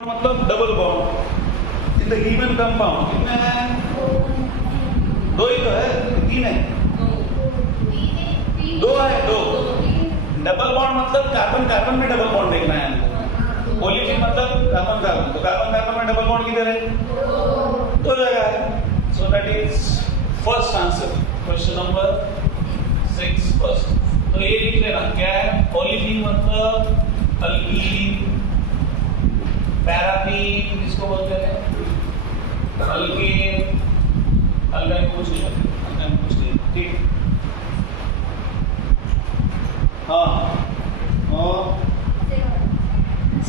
मतलब double bond in the given compound कितने हैं? दो ही तो है, तीन है, दो है, दो। डबल बॉन्ड मतलब कार्बन कार्बन में डबल बॉन्ड देखना है हमको। ओलिफिन मतलब कार्बन कार्बन, तो कार्बन कार्बन में डबल बॉन्ड किधर है? दो जगह है। So that is first answer, question number 6 first. तो ये लिख लेना क्या है? ओलिफिन मतलब अल्कीन, पैराफिन जिसको बोलते हैं, अल्कीन, अल्काइन पूछ लिया, अल्काइन पूछ लिया, ठीक। हाँ, और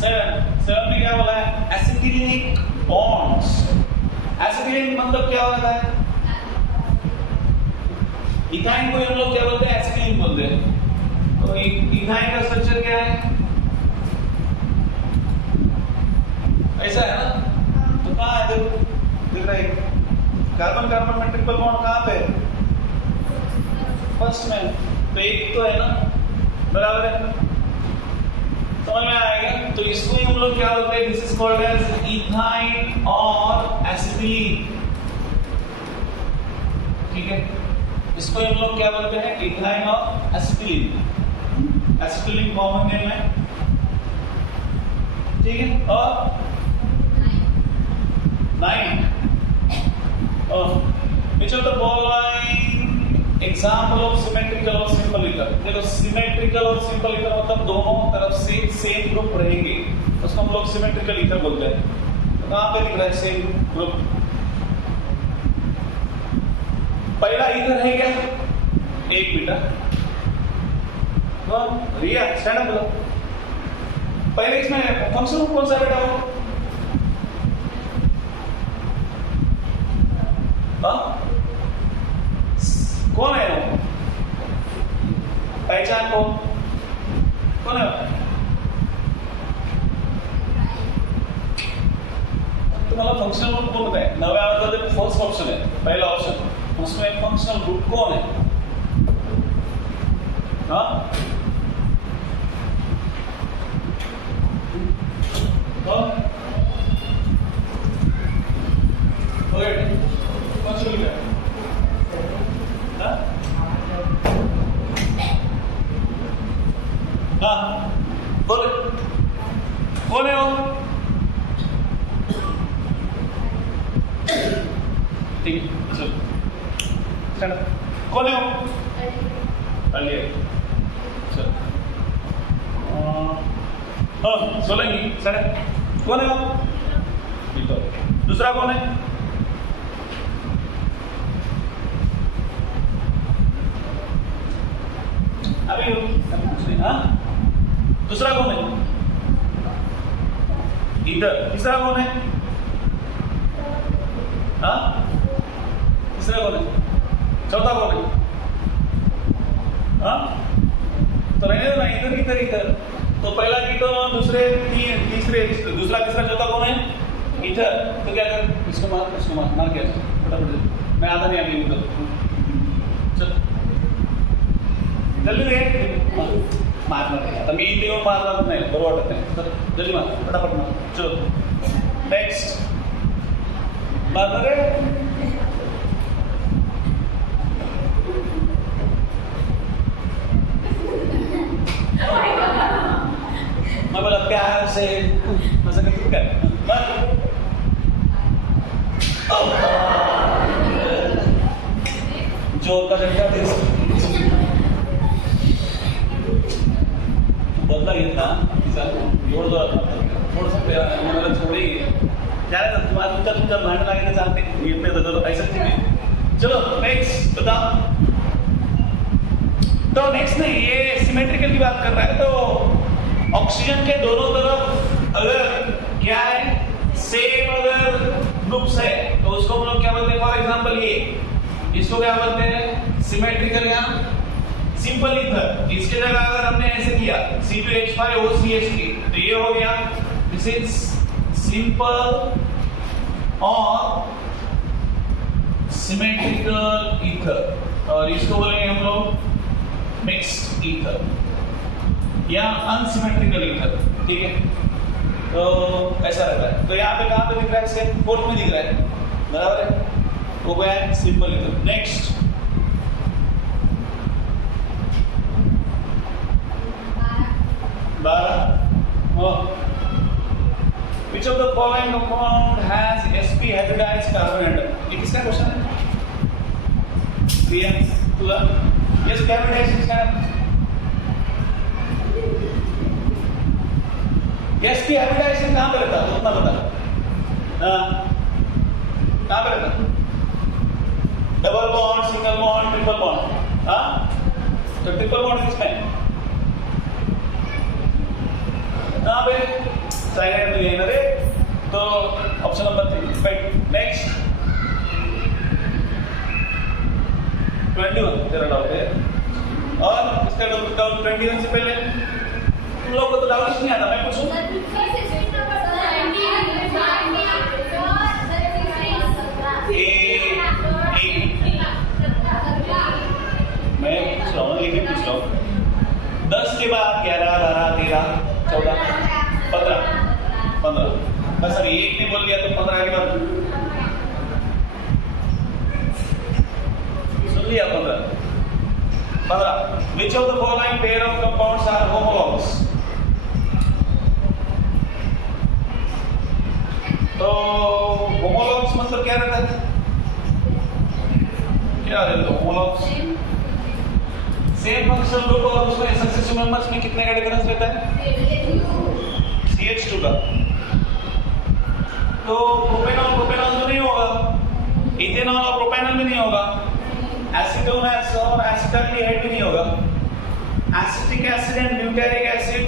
7 में क्या बोला है? एसिटिलिक बॉन्ड्स। एसिटिलिक मतलब क्या होता है? इथाइन को हम लोग क्या बोलते हैं? एसिटिलिक बोलते हैं। तो इथाइन का स्ट्रक्चर क्या है? ऐसा है ना? तो कहाँ है? देखो, दिख रहा है कार्बन कार्बन में ट्रिपल बॉन्ड कहाँ पे? फर्स्ट में। तो एक तो है ना, बराबर है, समझ में आएगा? तो इसको ही हम लोग क्या बोलते हैं? This is called as ethyne और एसिटिलीन, ठीक है? इसको हम लोग क्या बोलते हैं? इथाइन और एसिटिलीन। एसिटिलीन कॉमन नेम है, ठीक है? और 9 which of the following example of symmetrical और simple ether? देखो, symmetrical और simple ether मतलब दोनों तरफ से सेम ग्रुप रहेंगे, उसको हम लोग symmetrical ether बोलते हैं। तो कहाँ पे दिख रहा है सेम ग्रुप? पहला ether है क्या? एक बेटा, तो रिया स्टैंड अप बोलो। पहले इसमें फंक्शन ग्रुप कौन सा बेटा हो? कौन है वो? पहचान कौन है? तुम्हारा फंक्शनल ग्रुप कौन है? नवे मतलब फर्स्ट ऑप्शन है, पहला ऑप्शन, उसमें फंक्शनल ग्रुप कौन है? हाँ, कौन? ओके, फंक्शनल क्या है? हाँ, बोले कौन है वो? ठीक है, चलो कौन है वो? अलिया, चलो हाँ, सोलंगी सर, कौन है वो? दूसरा कौन है? अभी हाँ, दूसरा कौन है? इधर। तीसरा कौन है? हाँ, तीसरा कौन है? चौथा कौन है? हाँ, तो रहने दो ना, इधर इधर इधर। तो पहला कीटोन, दूसरे तीसरे, दूसरा तीसरा चौथा कौन है? इधर। तो क्या कर? इसको मार क्या? फटाफट, मैं आधा नहीं आगे उधर। चल जल्दी रे, मारना पड़ेगा। तर मी इथे येऊन मारणार नाही, बरोबर वाटत नाही। तर जल्दी मार, फटाफट मार। चलो नेक्स्ट, मारना रे। मैं बोला प्यार से मजा करते क्या? मार। जोर का झटका दे। बदला घेतला, थोडंसं मला छोड़ी क्या तुम्हारा तुमचा भांडण लागेल चालते, घेतले तर ऐसा ठीक है। चलो नेक्स्ट बताओ। तो नेक्स्ट नहीं, ये सिमेट्रिकल की बात कर रहा है। तो ऑक्सीजन के दोनों तरफ अगर क्या है, सेम अगर ग्रुप्स है, तो उसको हम लोग क्या बोलते हैं? फॉर एग्जांपल ये, इसको क्या बोलते हैं? सिमेट्रिकल या सिंपल ईथर। इसके जगह अगर हमने ऐसे किया C2H5OCH3, तो ये हो गया दिस इज सिंपल और सिमेट्रिकल ईथर, और इसको बोलेंगे हम लोग मिक्स्ड ईथर या अनसिमेट्रिकल ईथर, ठीक है? तो ऐसा रहता है। तो यहाँ पे कहाँ पे दिख रहा है? सेम फोर्थ में दिख रहा है, बराबर है, वो गया है सिंपल एकदम। Next 12 Which of the following compound has sp hybridized carbon atom? ये किसका क्वेश्चन है? PM पूरा sp hybridized किसका है? sp hybridized कहाँ पे रहता है? उतना बता। कहाँ पे रहता? Double bond, single bond, triple bond. हाँ, तो ट्रिपल बॉन्ड किसमें? कहाँ पे? साइड में लेना रे। तो ऑप्शन नंबर 3 राइट। नेक्स्ट 21 तेरा डाउट है, और इसका डाउट 21 से पहले तुम लोग को तो डाउट नहीं आता, मैं पूछूं? मैं पूछ रहा हूँ, लेकिन पूछ रहा हूँ 10 के बाद 11, 12, 13, 14, 15। बस अभी एक ने बोल दिया तो 15 के बाद सुन लिया। 15 Which of the following pair of compounds are homologs? तो homologs मतलब क्या रहता है? क्या रहता है homologs? सेम फंक्शनल ग्रुप और उसमें सक्सेसिव मेंबर्स में कितने का डिफरेंस रहता है? CH2 का। तो प्रोपेनॉल प्रोपेनॉल तो नहीं होगा, इथेनॉल और प्रोपेनॉल भी नहीं होगा, एसीटोन और एसिटाल्डिहाइड भी नहीं होगा, acetic acid and butyric acid.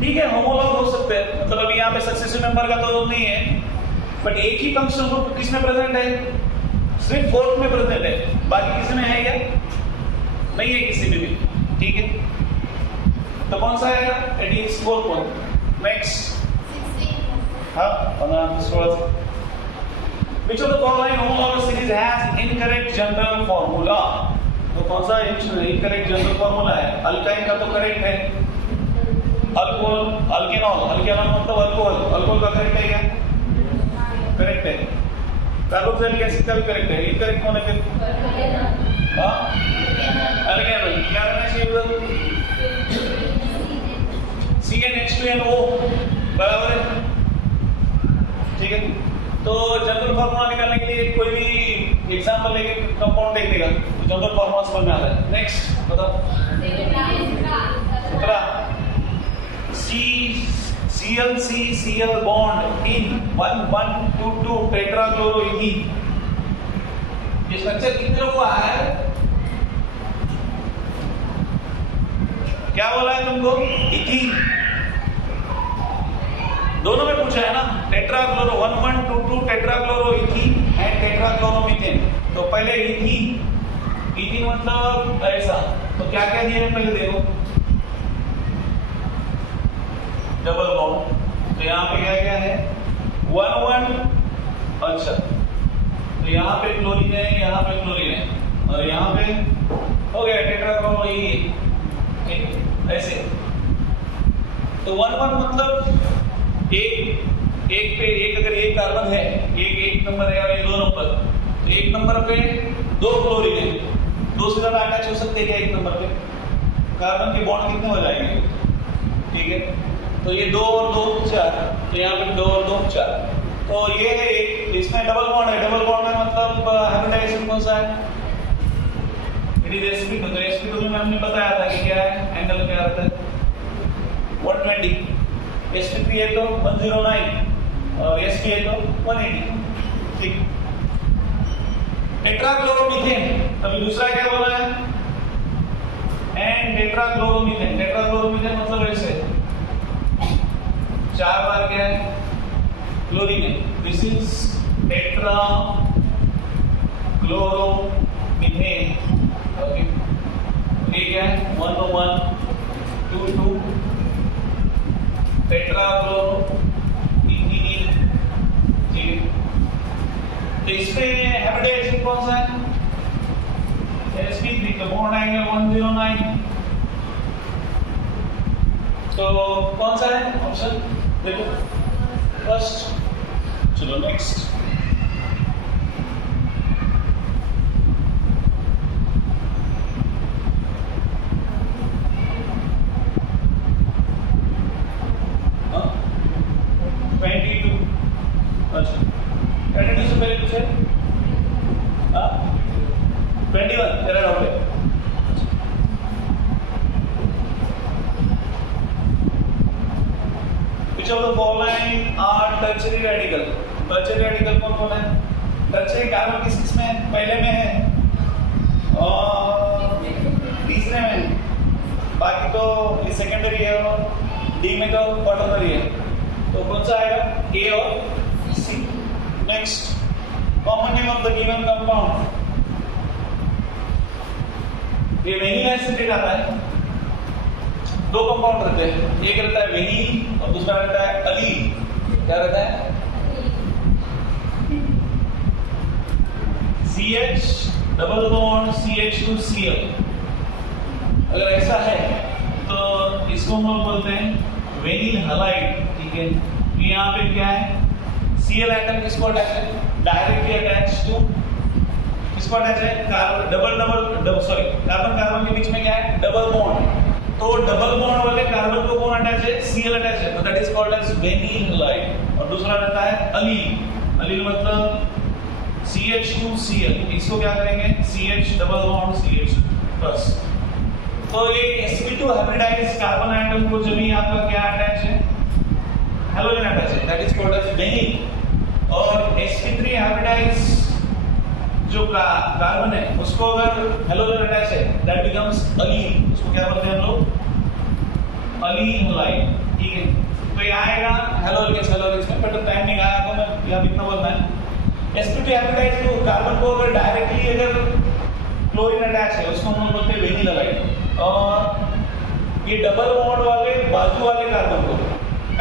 ठीक है, होमोलॉग हो सकते हैं, मतलब अभी यहाँ पे सक्सेसिव मेंबर का तो नहीं है, बट एक ही फंक्शनल ग्रुप किसमें प्रेजेंट है? सिर्फ फोर्थ में प्रेजेंट है, बाकी किसी में है क्या? नहीं है किसी में भी। ठीक है, तो कौन सा आएगा? It is fourth one. Next 16। हाँ, 16। Which of the following homologous series has incorrect general formula? तो कौन सा incorrect general formula है? अल्काइन का तो करेक्ट है, अल्कोहल, अल्केनॉल, अल्केनॉल मतलब अल्कोहल, अल्कोहल का करेक्ट है क्या? करेक्ट है। कार्बोक्सिलिक एसिड का भी करेक्ट है, इनकरेक्ट कौन है फिर? हाँ, अल्केनॉल। क्या करना चाहिए उधर? CnH2NO बराबर है। ठीक है, तो जनरल फार्मूला निकालने के लिए कोई भी एग्जांपल लेके कंपाउंड देख लेगा तो जनरल फार्मूला समझ में आता है। नेक्स्ट बताओ। 17 ClCCl bond in 1,1,2,2 tetrachloroethene। ये स्ट्रक्चर कितने को आया है? क्या बोला है तुमको? इथीन। दोनों में पूछा है ना, टेट्राक्लोरो 1,1,2,2 टेट्राक्लोरोइथीन एंड टेट्राक्लोरोमीथेन। तो पहले इथीन, इथीन मतलब ऐसा, तो क्या क्या दिया है पहले देखो, डबल बॉन्ड। तो यहाँ पे क्या क्या है? 1,1। अच्छा, तो यहाँ पे क्लोरीन है, यहाँ पे क्लोरीन है, और यहाँ पे हो गया टेट्राक्लोरो, ऐसे। तो 1,1 मतलब एक पे एक, अगर एक कार्बन है, एक नंबर है और ये 2 नंबर, तो 1 नंबर पे 2 क्लोरीन है, दूसरा अटैच हो सकते हैं क्या? 1 नंबर पे कार्बन के बॉन्ड कितने हो जाएंगे? ठीक है, तो ये 2 और 2 4, तो यहाँ पे 2 और 2 4, तो ये एक, इसमें डबल बॉन्ड है। डबल बॉन्ड में मतलब हाइब्रिडाइजेशन कौन सा है? It is sp2। तो sp2 में हमने बताया था कि क्या है, एंगल क्या आता है? 120। sp3 है तो 109 और sp है तो 180। ठीक, टेट्राक्लोरोमीथेन, तभी दूसरा क्या बोला है? एंड टेट्राक्लोरोमीथेन। टेट्राक्लोरोमीथेन मतलब ऐसे 4 बार क्या है? क्लोरीन है। This is tetra chloromethane. Okay, ये क्या है? 1,1, 2,2 टेट्राक्लोरोमीथेन। ठीक, तो इसमें हाइब्रिडाइजेशन कौन सा है? sp3। तो बॉन्ड एंगल 109, तो कौन सा है ऑप्शन देखो फर्स्ट। चलो नेक्स्ट। हाँ 22। अच्छा 22 से पहले कुछ है? हाँ 21 तेरा डाउट है। Which of the following are tertiary radical? Tertiary radical कौन कौन है? Tertiary कार्बन किस किस में है? पहले में है और तीसरे में है, बाकी तो ये सेकेंडरी है और डी में तो क्वार्टरनरी है। तो कौन सा आएगा? ए और C. Next, common name of the given compound. ये वेनिल एसिड आता है। दो कंपाउंड रहते हैं, एक रहता है वेनिल और दूसरा रहता है अलील। क्या रहता है? CH double bond CH2Cl। अगर ऐसा है तो इसको हम लोग बोलते हैं वेनिल हलाइड। ठीक है, तो यहाँ पे क्या है? Cl एटम किसको अटैच है? डायरेक्टली अटैच टू किसको अटैच है? कार्बन कार्बन के बीच में क्या है? Double bond. तो डबल बॉन्ड वाले कार्बन को कौन अटैच है? Cl अटैच है, तो that is called as vinyl halide. और दूसरा रहता है अलील। अलील मतलब CH2Cl। इसको क्या करेंगे? CH double bond CH plus. तो ये sp2 हाइब्रिडाइज्ड कार्बन एटम को जब भी आपका क्या अटैच है? हैलोजन अटैच है, that is called as vinyl. और sp3 हाइब्रिडाइज्ड जो कार्बन है उसको अगर हेलोजन अटैच है दैट बिकम्स अलील। उसको क्या बोलते हैं हम लोग? Allyl halide. ठीक है, तो ये आएगा हेलोजन में, बट टाइम नहीं आया तो मैं यहाँ इतना बोलना है। sp2 हाइब्रिडाइज्ड तो कार्बन को अगर डायरेक्टली अगर क्लोरीन अटैच है उसको हम लोग बोलते हैं वेनिल हैलाइड। और ये डबल बॉन्ड वाले बाजू वाले कार्बन को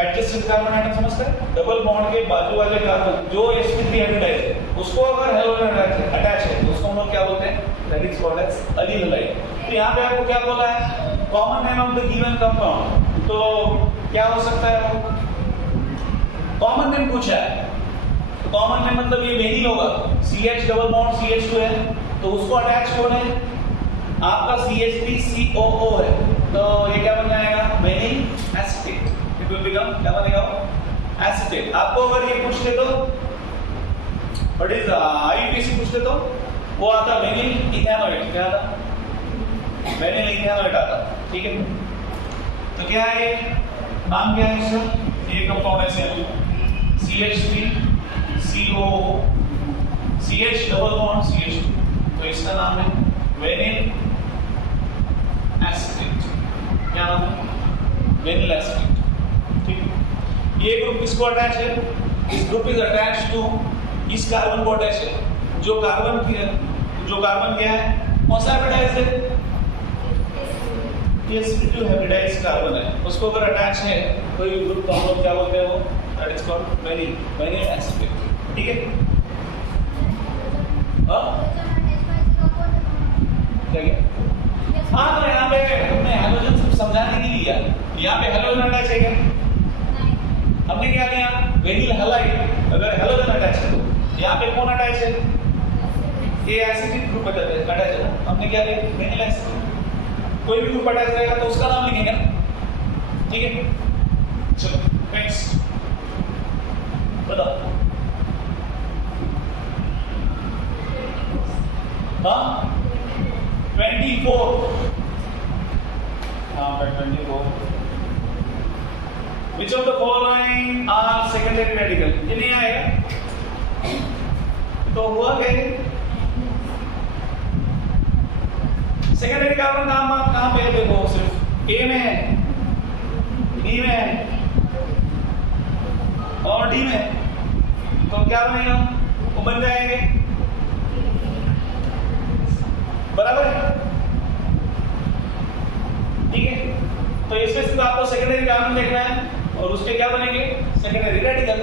एडजेसेंट कार्बन एटम समझते हैं? डबल बॉन्ड के बाजू वाले कार्बन जो sp3 हाइब्रिडाइज्ड है उसको अगर हेलोजन अटैच है तो उसको हम लोग क्या बोलते हैं? That is called as allyl halide. तो यहाँ पे आपको क्या बोला है? Common name of the given compound. तो क्या हो सकता है? वो कॉमन नेम पूछा है, तो कॉमन नेम मतलब ये वेनिल होगा। CH डबल बॉन्ड CH2 है तो उसको अटैच कौन है? आपका CH3COO है, तो ये क्या बन जाएगा? Vanilla acetate. It will become क्या बनेगा? एसिटेट। आपको अगर ये पूछते तो व्हाट इज IUPAC पूछते तो वो आता वेनिल इथेनॉइड। क्या आता? वेनिल इथेनॉइड आता। ठीक है, तो क्या है नाम? क्या है इसका? ये कंपाउंड है CH3COO CH double bond CH2, तो इसका नाम है वेनिल एसिटेट। क्या नाम है? Vanilla acetate. ठीक है, ये ग्रुप किसको अटैच है? इस ग्रुप इज अटैच टू इस कार्बन को अटैच है। जो कार्बन क्या है? कौन सा हाइब्रिडाइज्ड है? sp2 हाइब्रिडाइज्ड कार्बन है, उसको अगर अटैच है तो ये ग्रुप को हम लोग क्या बोलते हैं? वो that is called vanilla acetate. ठीक है, हाँ क्या? हाँ, तो यहाँ पे हमने हेलोजन सिर्फ समझाने के लिए यहाँ पे हेलोजन अटैच है क्या? हमने क्या किया? वेनिल हैलाइड अगर हेलोजन अटैच है तो यहाँ पे कौन अटैच है? ये एसिडिक ग्रुप अटैच है। हमने क्या लिया? Vanilla acid. कोई भी ग्रुप अटैच रहेगा तो उसका नाम लिखेंगे ना। ठीक है, चलो नेक्स्ट बताओ। हाँ 24। हाँ 24। Which of the following are secondary radical? ये नहीं आएगा तो हुआ क्या? सेकेंडरी कार्बन कहाँ पे है? देखो सिर्फ A में है, B में है और D में है, तो क्या बनेगा? वो बन जाएंगे बराबर। ठीक है, तो इसमें सिर्फ आपको सेकेंडरी कार्बन देखना है और उसके क्या बनेंगे? Secondary radical.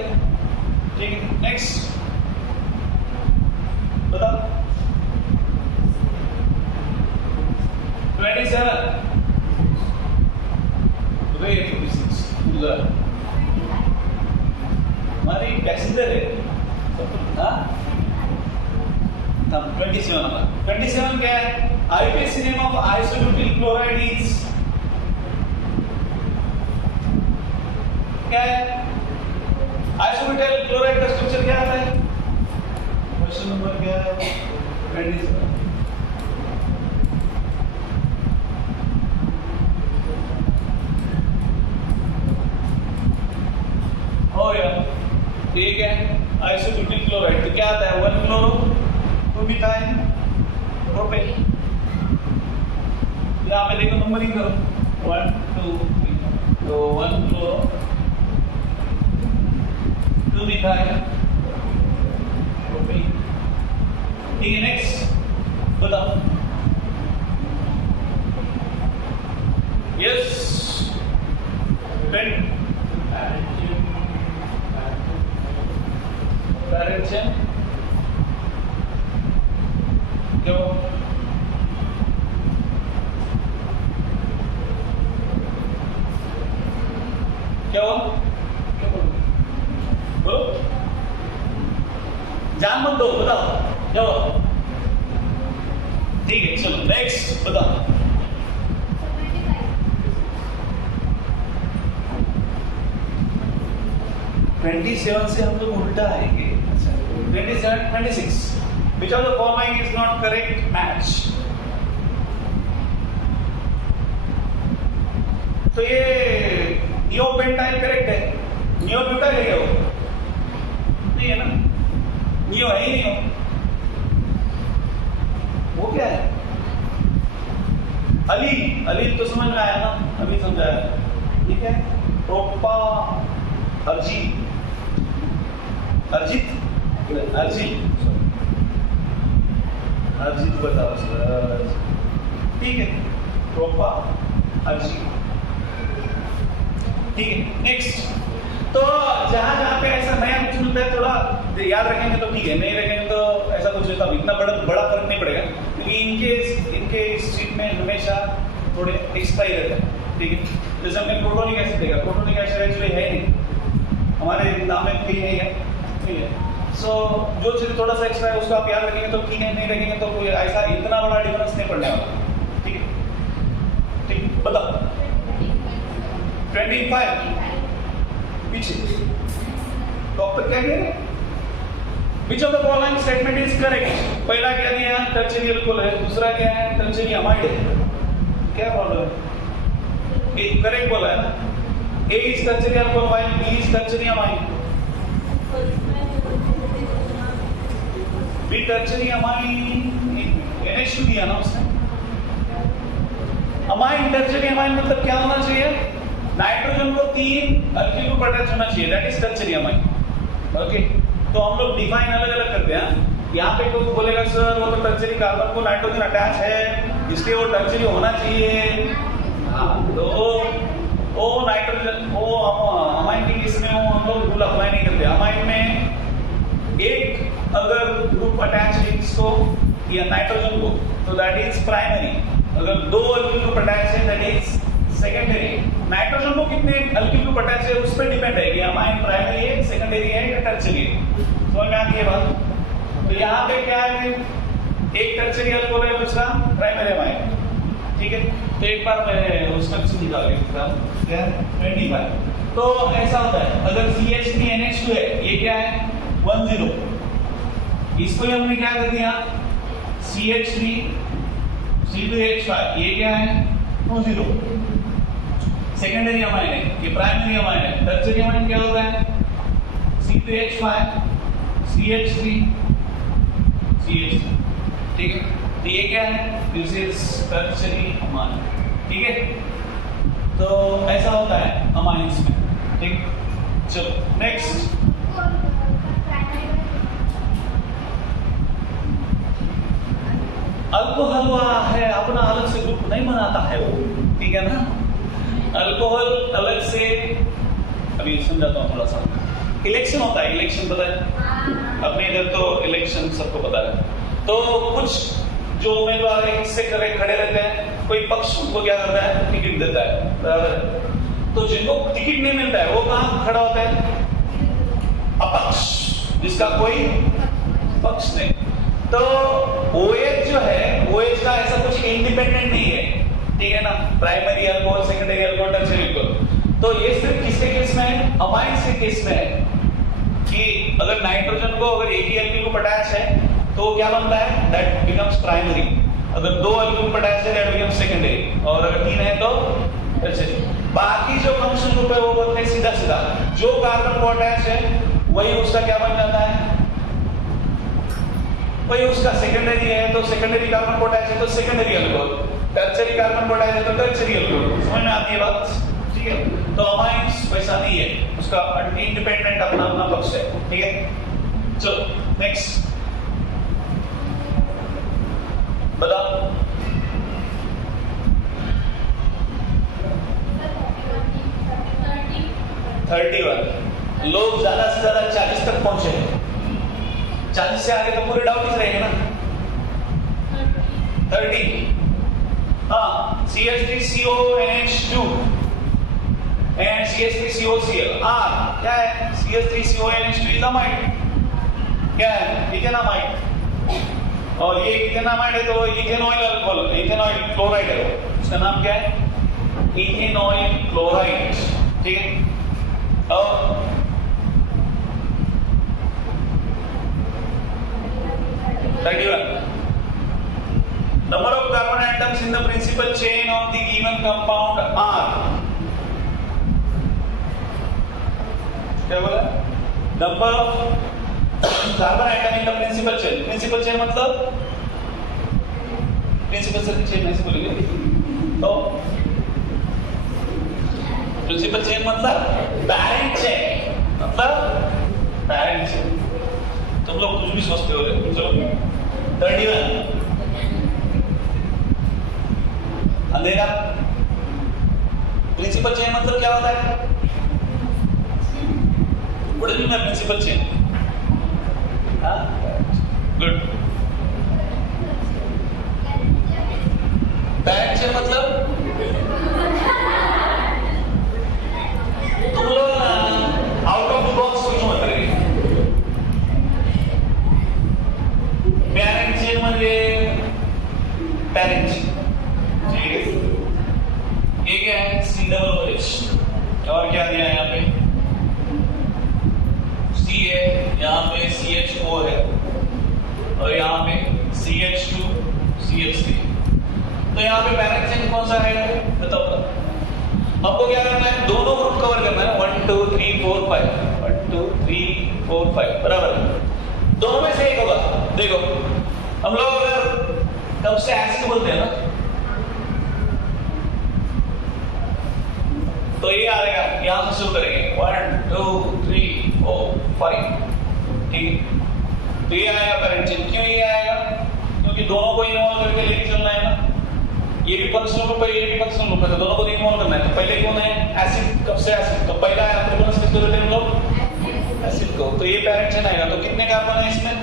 ठीक है, नेक्स्ट बताओ। 27 वेट 26 हमारी पैसेंजर है हाँ 27 क्या है IUPAC name of isobutyl chloride is क्या है isobutyl chloride का स्ट्रक्चर क्या आता है क्वेश्चन नंबर क्या है 27 हो गया ठीक है आइसोब्यूटिल क्लोराइड तो क्या आता है 1 क्लोरो 2 मिथाइल प्रोपेन यहाँ पे देखो नंबरिंग करो 1 2 3 तो 1 क्लोरो 2 मिथाइल प्रोपेन ठीक है नेक्स्ट बताओ यस पेन डायरेक्शन क्यों क्या हुआ बोलो जान मत दो बताओ क्या हुआ ठीक है चलो नेक्स्ट बताओ 27 से हम लोग उल्टा आएंगे 26 which of the following is not correct match तो ये नियोपेंटाइल करेक्ट है नियोब्यूटाइल है क्या वो नहीं है ना नियो है ही नहीं वो क्या है अलील तो समझ में आया ना अभी समझाया ठीक है प्रोपा अर्जित बताओ सर ठीक है प्रोपा अर्जित ठीक है नेक्स्ट तो जहां पे ऐसा नया कुछ मिलता है थोड़ा याद रखेंगे तो ठीक है नहीं रखेंगे तो ऐसा कुछ होता है इतना बड़ा फर्क नहीं पड़ेगा क्योंकि इनके स्ट्रीट में हमेशा थोड़े एक्स्ट्रा ही रहता है ठीक है जैसे हमने प्रोटोनिक एसिड देखा प्रोटोनिक एसिड एक्चुअली है नहीं हमारे नाम में कहीं नहीं है ठीक है सो जो चीज थोड़ा सा एक्स्ट्रा है उसको आप याद रखेंगे तो ठीक है नहीं रखेंगे तो कोई ऐसा इतना बड़ा डिफरेंस नहीं पड़ने वाला ठीक है ठीक बताओ 25 पीछे डॉक्टर क्या कह रहे हैं Which of the following statement is correct? पहला क्या दिया टर्शियरी अल्कोहल है दूसरा क्या है टर्शियरी अमाइड है क्या प्रॉब्लम है ए करेक्ट बोला है ना A is tertiary alcohol while B is tertiary amine B tertiary amine NH2 दिया ना उसने अमाइन टर्शियरी अमाइन मतलब क्या होना चाहिए नाइट्रोजन को 3 अल्किल ग्रुप अटैच होना चाहिए that is tertiary amine okay तो हम लोग डिफाइन अलग अलग करते हैं यहाँ पे कोई बोलेगा सर वो तो टर्शियरी कार्बन को नाइट्रोजन अटैच है इसलिए वो टर्शियरी होना चाहिए हाँ तो वो नाइट्रोजन वो अमाइन की केस में हम लोग रूल अप्लाई नहीं करते अमाइन में एक अगर ग्रुप अटैच है इसको या नाइट्रोजन को तो दैट इज प्राइमरी अगर 2 अल्किल ग्रुप अटैच है दैट इज सेकेंडरी नाइट्रोजन को कितने अल्किल ग्रुप अटैच है उस पर डिपेंड है कि अमाइन प्राइमरी है सेकेंडरी है या टर्शियरी है समझ में आती है बात तो यहाँ पे क्या है एक टर्शियरी अल्कोहल है दूसरा प्राइमरी अमाइन ठीक है तो एक बार मैं उसका निकाल लेता हूं क्या 25 तो ऐसा होता है अगर CH3NH2 है ये क्या है 10 इसको ही हमने क्या कर दिया CH3 C2H5 ये क्या है 20 सेकेंडरी अमाइन है ये प्राइमरी अमाइन है टर्शियरी अमाइन क्या होता है C2H5 CH3 CH3 ठीक है तो ये क्या है दिस इज टर्शियरी अमाइन ठीक है तो ऐसा होता है अमाइंस में ठीक चलो नेक्स्ट अल्कोहल है अपना अलग से ग्रुप नहीं बनाता है वो ठीक है ना अल्कोहल अलग से अभी समझाता हूँ थोड़ा सा इलेक्शन होता है इलेक्शन पता है अपने इधर तो इलेक्शन सबको पता है तो कुछ जो उम्मीदवार एक से खड़े रहते हैं कोई पक्ष उनको क्या करता है टिकट देता है बराबर तो जिनको टिकट नहीं मिलता है वो कहां खड़ा होता है? अपक्ष, जिसका कोई पक्ष नहीं। तो OH जो है, OH का ऐसा कुछ इंडिपेंडेंट नहीं है, ठीक है ना, primary alcohol, secondary alcohol, tertiary alcohol. तो ये सिर्फ किसके केस में है? अमाइंस के केस में है कि अगर नाइट्रोजन को अगर एक ही एल्किल ग्रुप अटैच है तो क्या बनता है? That becomes primary. अगर दो एल्किल ग्रुप अटैच है दैट बिकम्स सेकेंडरी, और अगर तीन है तो टर्शियरी। बाकी जो फंक्शन ग्रुप है वो बोलते हैं सीधा सीधा जो कार्बन को अटैच है वही उसका क्या बन जाता है? वही उसका सेकेंडरी है, तो सेकेंडरी कार्बन को अटैच है तो सेकेंडरी अल्कोहल, टर्शियरी कार्बन को अटैच है तो टर्शियरी अल्कोहल। समझ में आती है बात? ठीक है। तो अमाइंस वैसा नहीं है, उसका इंडिपेंडेंट अपना अपना पक्ष है, ठीक है। चलो नेक्स्ट बताओ। लोग ज्यादा से ज्यादा 40 तक पहुंचे हैं। 40 से आगे तो पूरे डाउट ही रहेंगे ना। 30 हाँ, CH3CONH2 and CH3COCl R क्या है? CH3CONH2 इज अमाइड, क्या है? इथेनामाइड। और ये इथेनामाइड है तो इथेनॉइल अल्कोहल, इथेनॉइल क्लोराइड है, उसका नाम क्या है? इथेनॉइल क्लोराइड, ठीक है। और number of carbon atoms in the principal chain of the given compound are, क्या बोला? Number of carbon atom in the principal chain. Principal chain मतलब principal chain ऐसे बोलेंगे तो प्रिंसिपल चेन मतलब पैरेंट चेन, मतलब पैरेंट चेन। तुम लोग कुछ भी सोचते हो रे। चलो 31 अंधेरा। प्रिंसिपल चेन मतलब क्या होता है? What is principal chain? Good. Parent chain मतलब तुम लोग आउट ऑफ द बॉक्स सोचो मत रे। पैरेंट चेन म्हणजे पैरेंट, ठीक है। ये क्या है? COOH। और क्या दिया है यहाँ पे? C है, यहाँ पे CHO है, और यहाँ पे CH2 CH3। तो यहाँ पे पैरेंट चेन कौन सा है? बताओ। आपको क्या करना है? दोनों ग्रुप कवर करना है। 1 2 3 4 5 1 2 3 4 5 बराबर। दोनों में से एक होगा। देखो हम लोग अगर कब से एसिड बोलते हैं ना, तो ये आ जाएगा, यहां से शुरू करेंगे 1 2 3 4 5, ठीक है। तो ये आएगा पैरेंट चेन। क्यों ये आएगा? क्योंकि दोनों को इन्वॉल्व करके लेके चलना है ना। ये भी फंक्शनल ग्रुप है, ये भी फंक्शनल ग्रुप है, तो दोनों को इन्वॉल्व करना है। तो पहले कौन है? एसिड। कब से एसिड? तो पहला है प्रिफरेंस किसको देते हैं हम लोग? एसिड को। तो ये पैरेंट चेन आएगा। तो कितने कार्बन है इसमें?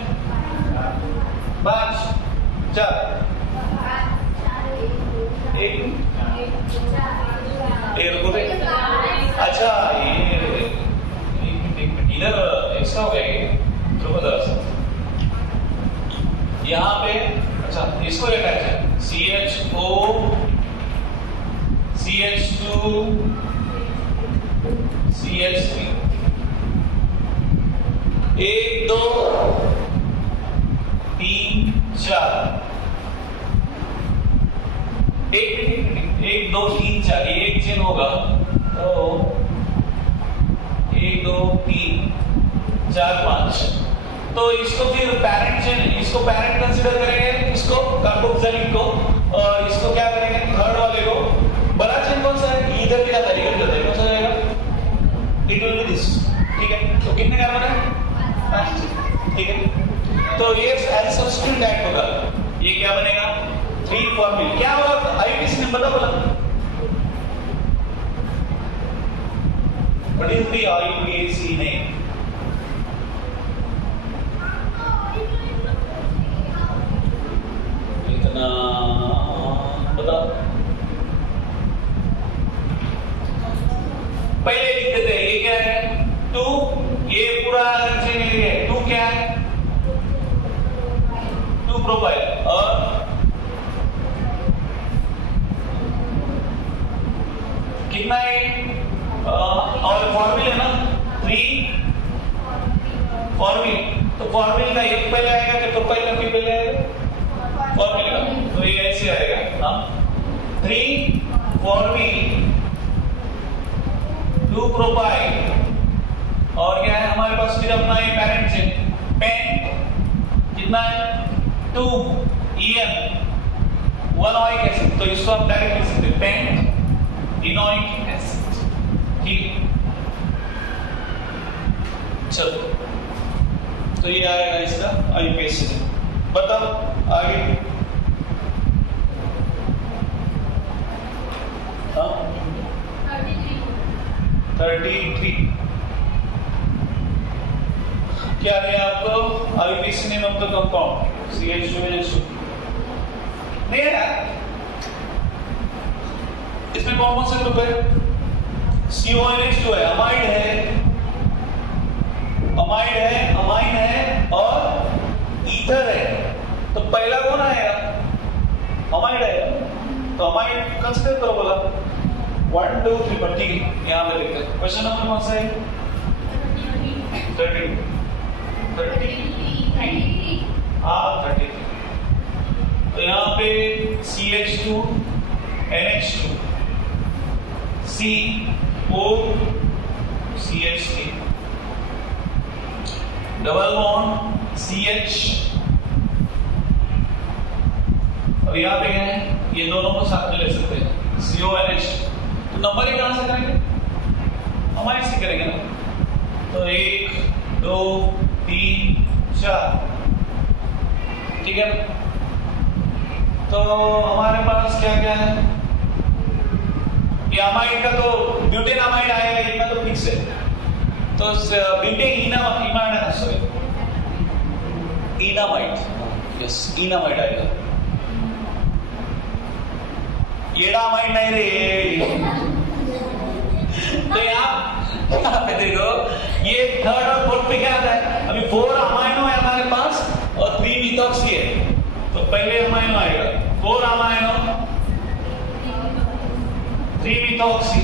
5 4 1 रुको रे। अच्छा ये इधर एक्स्ट्रा हो गया ये, रुको जरा सा। यहाँ पे अच्छा इसको लिखा है CHO CH2 CH3 1 2 3 4 1 2 3 4 ये एक चेन होगा। तो 1 2 3 4 5। तो इसको फिर पैरेंट चेन, इसको पैरेंट कंसीडर करेंगे, इसको कार्बोक्सिलिक को, और इसको क्या करेंगे? थर्ड वाले को। बड़ा चेन कौन सा है? इधर भी जाता है, इधर जाता है, कौन सा जाएगा? इट विल बी दिस, ठीक है। तो कितने कार्बन है? 5, ठीक है। तो ये एज सब्स्टिट्यूट ऐड होगा, ये क्या बनेगा? 3 फॉर्मूला। क्या होगा? आईपीसी ने बता बोला what is the IPC name? बता 2 ये पूरा चेन एरिया है। 2 क्या है? 2 प्रोपाइल। और कितना है? और फॉर्मूला है ना 3 फॉर्मूला। तो फॉर्मूला का एक पहले आएगा कि प्रोपाइल का भी पहले आएगा? फॉर्मूला का। तो ये ऐसे आएगा हाँ 3 फॉर्मूला 2 प्रोपाइल और क्या है हमारे पास फिर अपना ये पैरेंट है पेन कितना है 2 EN 1 ऑइक एसिड। तो इसको आप डायरेक्ट लिख सकते हैं पेंट इनोइक एसिड। ठीक चलो तो ये आएगा इसका आईपीएस। बताओ आगे। हाँ 33 क्या है आपको IPC name of the compound CH2NH2 नहीं है। इसमें कौन कौन से ग्रुप है? CONH2 है, अमाइड है, अमाइन है और ईथर है। तो पहला कौन आएगा? अमाइड है। तो अमाइड कंसीडर करो बोला 1 2 3 पर। ठीक है यहाँ पे लिखते हैं। क्वेश्चन नंबर कौन सा है? 33 हाँ 33। तो यहाँ पे CH2 NH2 CO CH3 double bond CH और यहाँ पे है ये दोनों को साथ में ले सकते हैं CONH। तो नंबर कहां से करेंगे? हमारे से करेंगे ना। तो 1 2 3 4 ठीक है। तो हमारे पास क्या क्या है? ये अमाइड का तो ब्यूटेन अमाइड आएगा इतना तो फिक्स है। तो ब्यूटेन इनामाइड यस इनामाइड आएगा। एडामाइड नहीं रे। तो यहाँ पे देखो ये थर्ड और फोर्थ पे क्या आता है? अभी 4 अमाइनो है हमारे पास और 3 मिथॉक्सी है। तो पहले अमाइनो आएगा 4 अमाइनो 3 मिथॉक्सी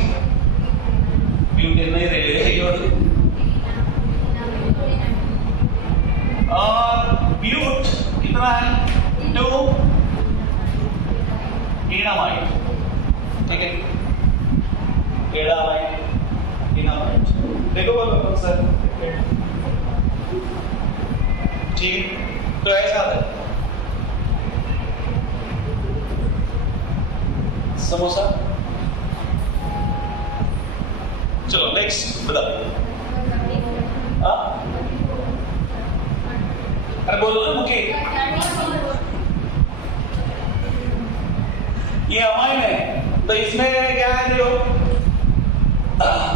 ब्यूटेन नहीं रे। और ब्यूट कितना है 2 एडामाइड। ठीक है एडामाइड एडामाइड देखो बोलो कौन सा ठीक। तो ऐसा है समोसा। चलो नेक्स्ट बताओ। अरे बोलो ना मुझे। ये अमाइन है तो इसमें क्या है देखो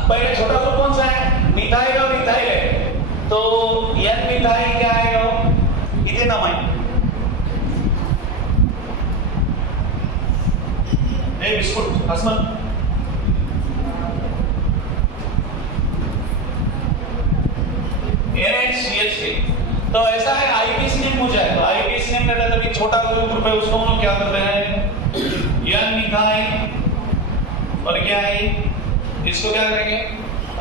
पहले छोटा ग्रुप कौन सा है? मिथाइल और इथाइल है। तो N मिथाइल क्या आएगा? Ethane amine. ए बिस्कुट हसमन NHCH3। तो ऐसा है आईपीसी नेम पूछा है। तो आईपीसी नेम कहता है छोटा ग्रुप है उसको हम लोग क्या करते हैं N मिथाइल और क्या है इसको क्या करेंगे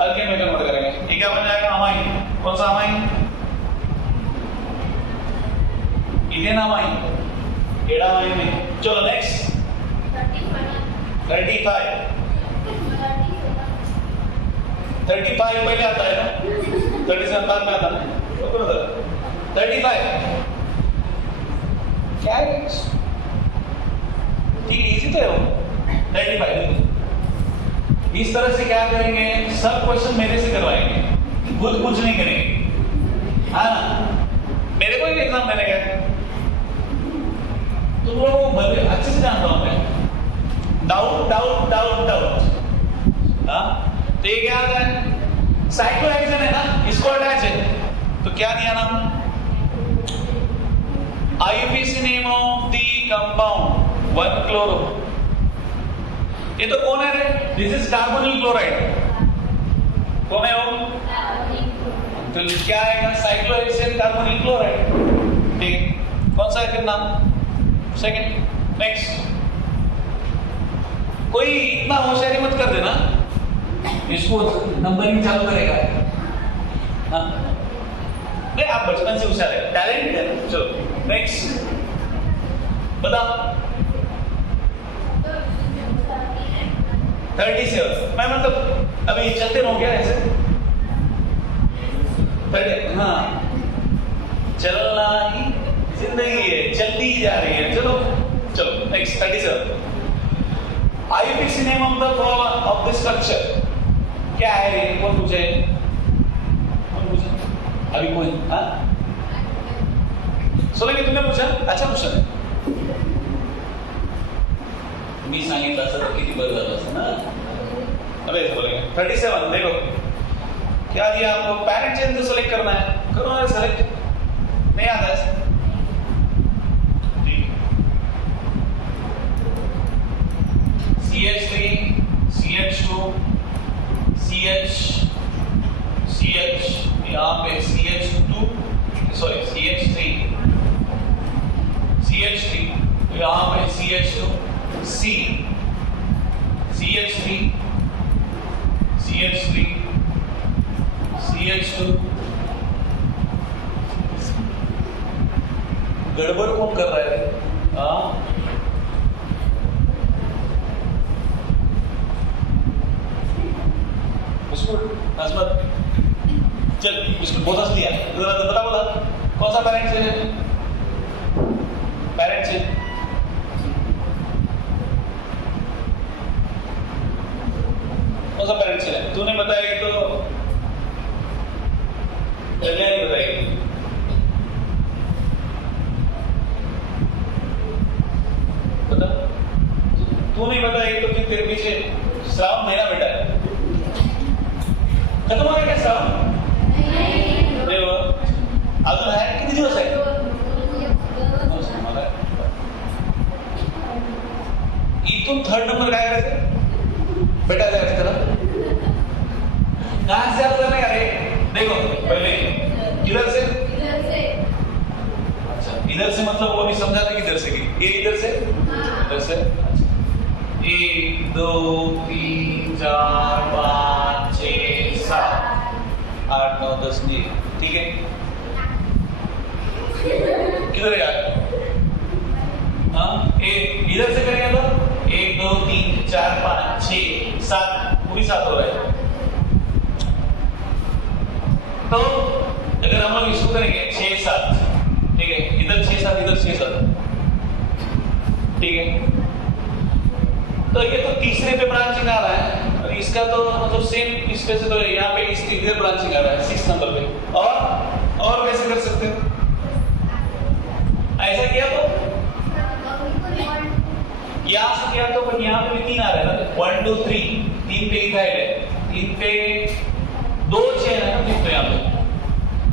अल्केन में कन्वर्ट करेंगे। ये क्या बन जाएगा अमाइन। कौन सा अमाइन? इथेन अमाइन एडामाइन में। चलो नेक्स्ट 35 पहले आता है ना 37 बाद में आता है 35 क्या है? ठीक है इजी तो है वो 35। इस तरह से क्या करेंगे सब क्वेश्चन मेरे से करवाएंगे खुद कुछ नहीं करेंगे हाँ ना। मेरे को ही एग्जाम देने गए तुम लोग को अच्छे से जानता हूं मैं। डाउट डाउट डाउट डाउट हाँ। तो ये क्या आता है साइक्लोहेक्सेन है ना इसको अटैच है। तो क्या दिया नाम? IPC name of the compound 1 chloro. ये तो कौन है रे? This is carbonyl chloride. कौन है वो? तो क्या आएगा? Cyclohexane carbonyl chloride. ठीक है, कौन सा है फिर नाम? सेकंड। नेक्स्ट, कोई इतना होशियारी मत कर देना इसको नंबरिंग चालू करेगा। हाँ नहीं, आप बचपन से होशियार है, टैलेंट है। चलो नेक्स्ट बताओ। 37। मैं मतलब अभी चलते रहो क्या ऐसे? 30। हाँ, चलना ही जिंदगी है, चलती ही जा रही है। चलो चलो next 37। IUPAC name of the structure क्या है? ये कौन पूछे? अभी कोई? हाँ सोलेंगे, तुमने पूछा? अच्छा क्वेश्चन है। मी सांगितलं असं तर किती बरं झालं असतं ना। अरे बोलेंगे 37। देखो क्या दिया आपको? पैरेंट चेंज तो सेलेक्ट करना है, करो ना सेलेक्ट। नहीं आता है CH3 CH2 CH यहाँ पे CH2 सॉरी CH3 यहाँ पे CH2 C CH3 CH2 गड़बड़ कौन कर रहा है? हाँ बिस्कुट चल बिस्कुट बहुत हंस लिया। बता बोला कौन सा पैरेंट से? पैरेंट से कौन सा पैरेंट से? तूने बताया तो नहीं बताएगी। बता, तू नहीं बताएगी तो फिर तेरे पीछे श्रावण महीना बेटा है। खत्म हो गया क्या श्रावण? नहीं हुआ अजून आहे? किती दिवस आहे? इथून 3rd नंबर काय करायचं? बेटा जायचं त्याला कहां से आप करने का रे? देखो पहले इधर से। अच्छा इधर से मतलब वो नहीं समझा था किधर से की? ये इधर से? इधर से। अच्छा 1 2 3 4 5 6 7 8 9 10 नहीं। ठीक है किधर है यार? हाँ इधर से करेंगे तो 1 2 3 4 5 6 7 पूरी 7 हो रहा है। तो अगर हम लोग इसको करेंगे 6 7, ठीक है, इधर 6 7 इधर 6 7, ठीक है। तो ये तो तीसरे पे ब्रांचिंग आ रहा है और इसका तो मतलब सेम इस पे से तो यहाँ पे इस इधर ब्रांचिंग आ रहा है 6 नंबर पे। और कैसे कर सकते हो? ऐसा किया तो यहाँ से किया तो पर यहाँ पे भी 3 आ रहा है ना। 1 2 3 3 पे इथाइल है, 3 पे 2 चेन है ना, 3 पे यहाँ पे।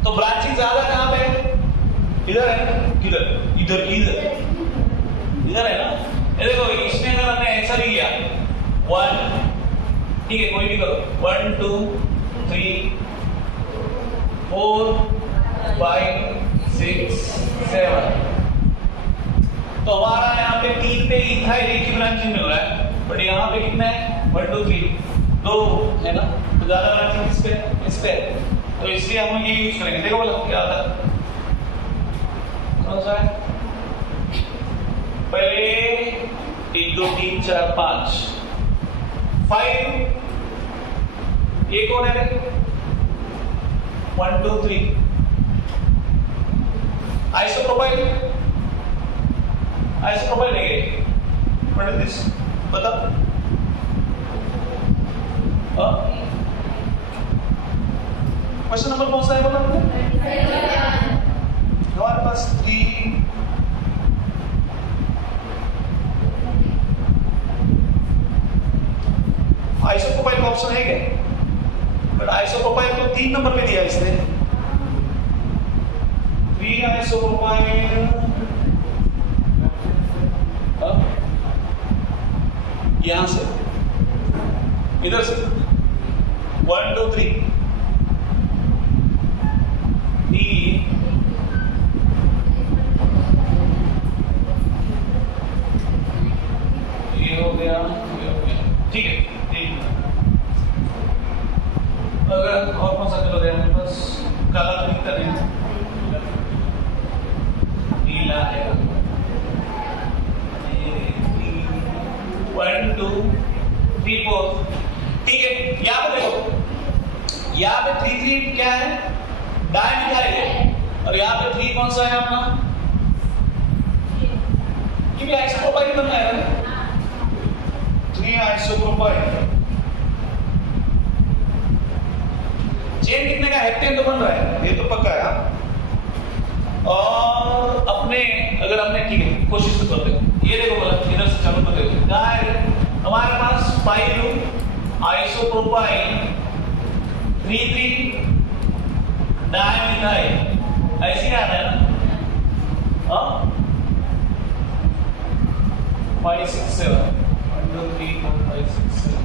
तो ब्रांचिंग ज्यादा कहाँ पे है? इधर है। किधर? इधर इधर इधर है ना। ये देखो इसमें अगर हमने ऐसा भी किया 1, ठीक है कोई भी करो 1 2 3 4 5 6 7, तो हमारा यहाँ पे 3 पे इथाइल एक ही ब्रांचिंग मिल रहा है, बट यहाँ पे कितना है? 1 2 3 2 है ना, तो ज्यादा ब्रांचिंग इस पे तो इसलिए हम लोग ये यूज करेंगे। देखो बोला क्या आता है? कौन सा है? पहले 1 2 3 4 5 ये कौन है? 1 2 3 आइसोप्रोपाइल नहीं है। What is this? बता। क्वेश्चन नंबर कौन सा है बोला हमारे पास? 3 आइसोप्रोपाइल का ऑप्शन है क्या? बट आइसोप्रोपाइल तो 3 नंबर पे दिया इसने। 3 आइसोप्रोपाइल यहां से इधर से 1 2 3 और कौन सा कलर है हमारे पास? काला तो दिखता नहीं, नीला है। 1 2 3 4, ठीक है। यहाँ पे देखो, यहाँ पे 3 3 क्या है? डायमिथाइल है, और यहाँ पे 3 कौन सा है अपना? ये भी आइसोप्रोपाइल बनना है ना, 3 आइसोप्रोपाइल। चेन कितने का? हेप्टेन तो बन रहा है, ये तो पक्का है। और अपने अगर हमने, ठीक है, कोशिश तो कर दे। ये देखो बोला, इधर से चालू कर देखो, क्या है हमारे पास? 5 आइसोप्रोपाइल 3 3 डायमिथाइल, ऐसे ही आता है ना? 5 6 7 1 2 3 4 5 6 7।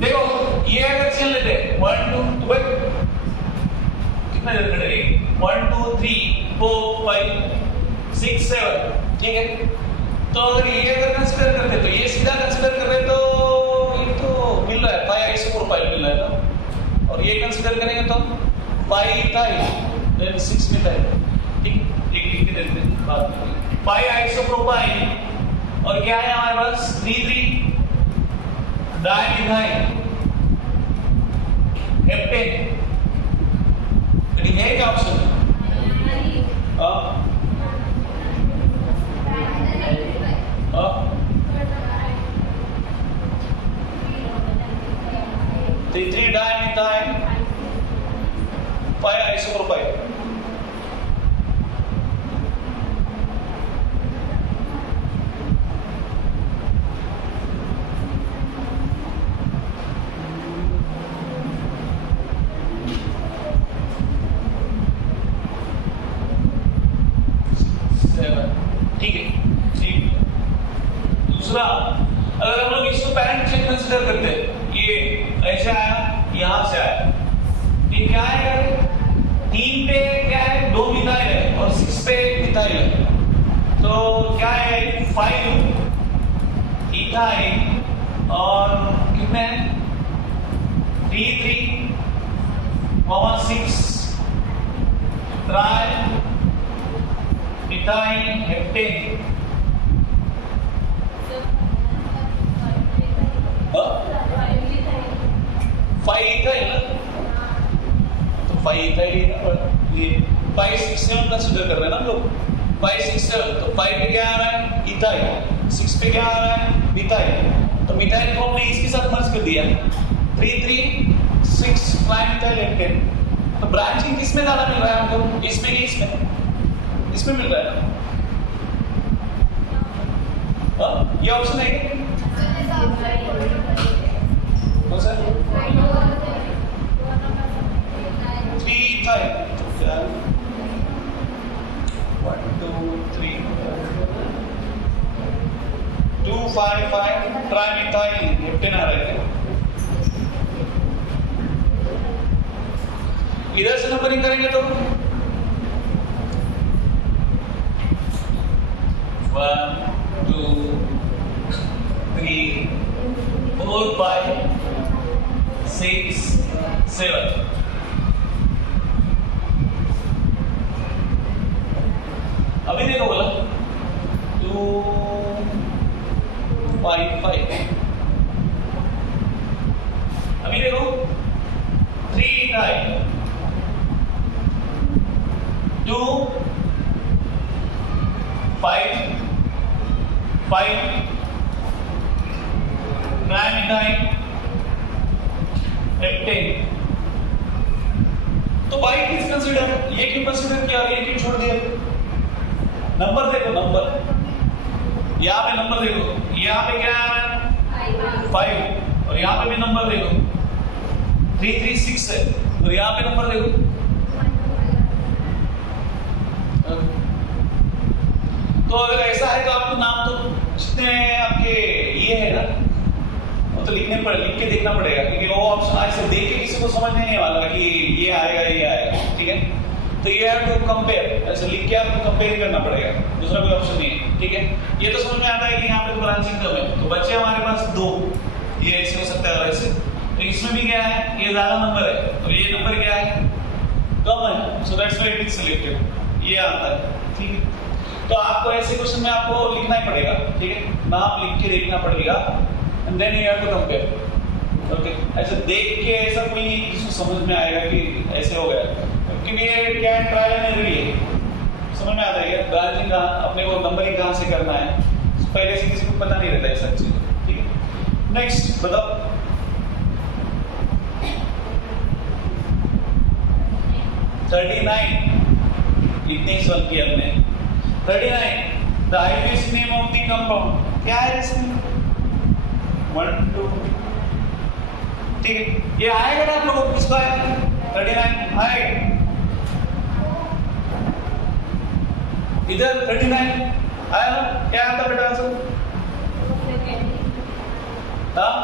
देखो ये अगर चल लेते 1 2 कितना जल्दी करेंगे? 1 2 3 4 5 6 7, ठीक है। तो अगर ये अगर कंसीडर करते तो ये सीधा कंसीडर कर रहे तो ये तो मिल रहा है 5 आइसोप्रोपाइल मिल रहा है ना, और ये कंसीडर करेंगे तो 5 इथाइल देन 6 मिथाइल, ठीक है। एक लिख के देते हैं बात में 5 आइसोप्रोपाइल और क्या है हमारे पास? 3 3 डायमिथाइल हेप्टेन। ठीक है क्या ऑप्शन? T3 dimethyl 5 isopropyl. ठीक है, ठीक। दूसरा, अगर हम लोग इसको पैरेंट चेन कंसीडर करते हैं, ये ऐसे आया, यहां से आया, ये क्या है? 3 पे क्या है? 2 मिथाइल है और 6 पे मिथाइल है, तो क्या है? 5 इथाइल और कितने? 3 3 6 ट्राई मिथाइल हेप्टेन। 5 इथाइल ना, तो 5 इथाइल ये 5 6 7 कंसीडर कर रहे हैं ना हम लोग। 5 6 7, तो 5 पे क्या आ रहा है? इथाइल। 6 पे क्या आ रहा है? मिथाइल। तो मिथाइल को हमने इसके साथ मर्ज कर दिया, 3 3 6 ट्राइमिथाइल हेप्टेन। तो ब्रांचिंग किसमें ज्यादा मिल रहा है हमको? इसमें कि इसमें? इसमें मिल रहा है। ये ऑप्शन है क्या? कौन सा? 3 इथाइल 1 2 3 2 5 5 ट्राइमिथाइल हेप्टेन आ रहा है। इधर से नंबरिंग करेंगे तो 1 2 3 4 5 6 7। अभी देखो बोला 2 5 5। अभी देखो 3 इथाइल 2 5 5 ट्राइमिथाइल हेप्टेन। तो बाई किस कंसीडर? ये क्यों कंसीडर किया और ये क्यों छोड़ दिया? नंबर देखो, नंबर यहाँ पे नंबर देखो, यहाँ पे क्या आ रहा है? 5, और यहाँ पे भी नंबर देखो 3 3 6 है, और यहाँ पे नंबर देखो। तो अगर ऐसा है तो आपको नाम तो जितने आपके ये है ना वो तो लिख के देखना पड़ेगा, क्योंकि वो ऑप्शन आज से देख के किसी को समझ नहीं वाला कि ये आएगा ये आएगा। ठीक है। तो ये हैव टू कंपेयर, ऐसे लिख के आपको कंपेयर करना पड़ेगा, दूसरा कोई ऑप्शन नहीं है, ठीक है। ये तो समझ में आता है कि यहाँ पे तो ब्रांचिंग कम है, तो बच्चे हमारे पास 2, ये ऐसे हो सकता है और ऐसे। तो इसमें भी क्या है, ये ज्यादा नंबर है, तो ये नंबर क्या है, कम है, so that's why it is selected, ये आता है, ठीक है। तो आपको ऐसे क्वेश्चन में आपको लिखना ही पड़ेगा, ठीक है, नाम लिख के देखना पड़ेगा and then you have to compare, okay. ऐसे देख के ऐसा कोई इसको समझ में आएगा कि ऐसे हो गया, क्योंकि ये क्या है, ट्रायल एंड एरर है, समझ में आता है ब्रांचिंग कहाँ, अपने को नंबरिंग कहाँ से करना है, पहले से किसी को पता नहीं रहता है सब चीज, ठीक है। नेक्स्ट बताओ, इतने ही सॉल्व किया हमने। 39 the IPS name of the compound, क्या है इसमें 1 2, ठीक है। ये आएगा ना आप लोगों को, किसका है 39 आएगा इधर 39 आया ना, क्या आता बेटा आंसर, हाँ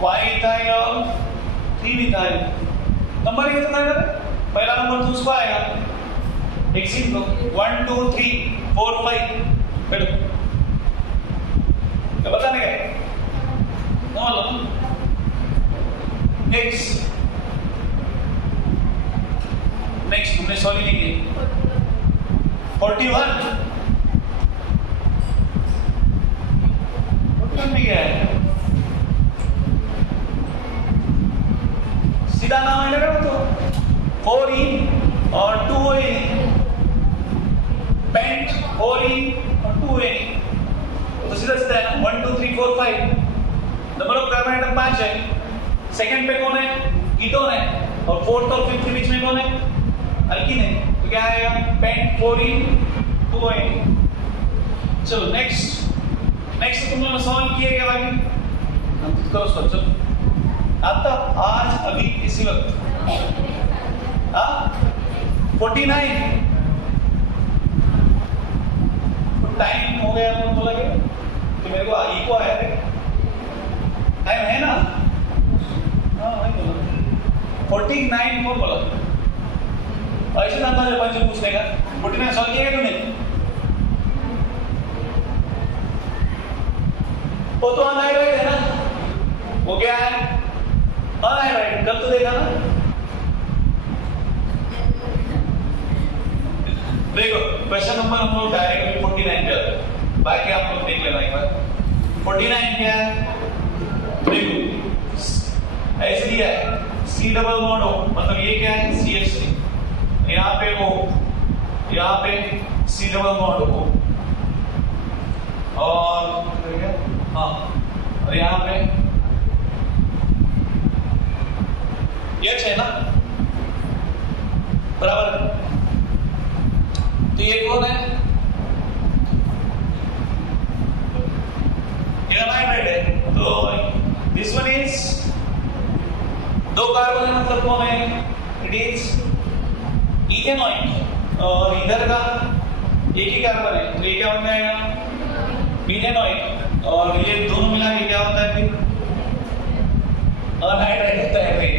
वाइथाइल और 3-मिथाइल, नंबर कितना है, पहला नंबर तो उसको आएगा, एक सीन को 1 2 3 4 5, फिर तो बताने का नॉर्मल। नेक्स्ट हमने सॉरी लिखी 41 भी क्या है, सीधा नाम है ना, तो 4E और 2A, पेंट 4E और 2A, तो सीधा सीधा है 1 2 3 4 5, नंबर ऑफ कार्बन एटम 5 है, सेकंड पे कौन है, कीटोन है, और फोर्थ और फिफ्थ के बीच में कौन है, अल्कीन है, तो क्या आएगा पेंट 4E 2A। चलो नेक्स्ट तुम लोग सॉल्व किए क्या बाकी, हम करो सॉल्व, चलो आता आज अभी इसी वक्त 49 टाइम हो गया, तो बोला कि मेरे को इको आया थे, टाइम है ना, हाँ वही बोला 49 कौन बोला, ऐसे था जब पंच पूछने का 49 सॉल्व किया तूने, वो तो अनआयराइड है ना, वो क्या है अनआयराइड, कल तो देखा ना, देखो क्वेश्चन नंबर हम लोग डायरेक्ट 49 पे आते हैं, बाकी आप लोग देख लेना एक बार। 49 क्या है, देखो ऐसे दिया है C डबल बॉन्ड O, मतलब ये क्या है CH3, यहाँ पे O, यहाँ पे C डबल बॉन्ड O, और हाँ, और यहाँ पे H है ना, बराबर, तो ये कौन है, ये अनआयराइड है, तो दिस वन इज 2 कार्बन है, मतलब कौन है, इट इज इथेनॉइड, और इधर का एक ही कार्बन है, तो ये क्या बन जाएगा मीथेनॉइड, और ये दोनों मिला के क्या होता है फिर अनहाइड्राइड होता है। फिर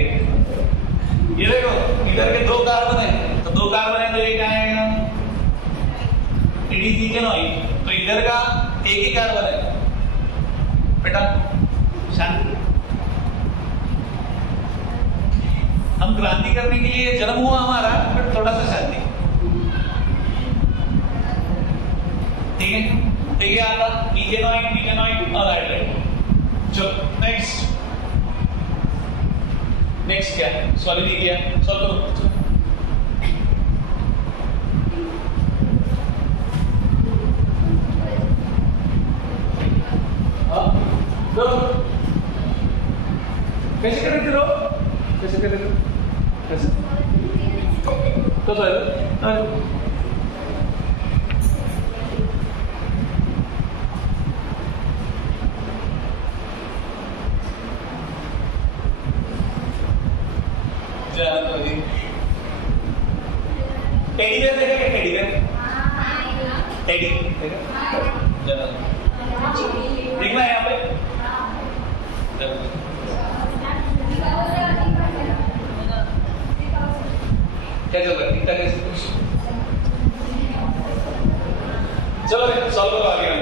ये देखो इधर के 2 कार्बन है, तो 2 कार्बन है तो ये क्या आएगा इट इज इथेनॉइड, तो इधर का एक ही कार्बन है बेटा, शांति। हम क्रांति करने के लिए जन्म हुआ हमारा, बट थोड़ा सा शांति, ठीक है। तो ये आता इथेनॉइड मीथेनॉइड अनहाइड्राइड। चलो नेक्स्ट क्या है, सॉल्व नहीं किया, सॉल्व करो। कैसे कर रहे थे, कैसे कर रहे थे, कैसे तो टेडी बेयर देखा क्या, टेडी बेयर, टेडी देखा, देखना है यहाँ पे क्या चल रहा है? ठीक ठाक है? चलो सॉल्व करो आगे।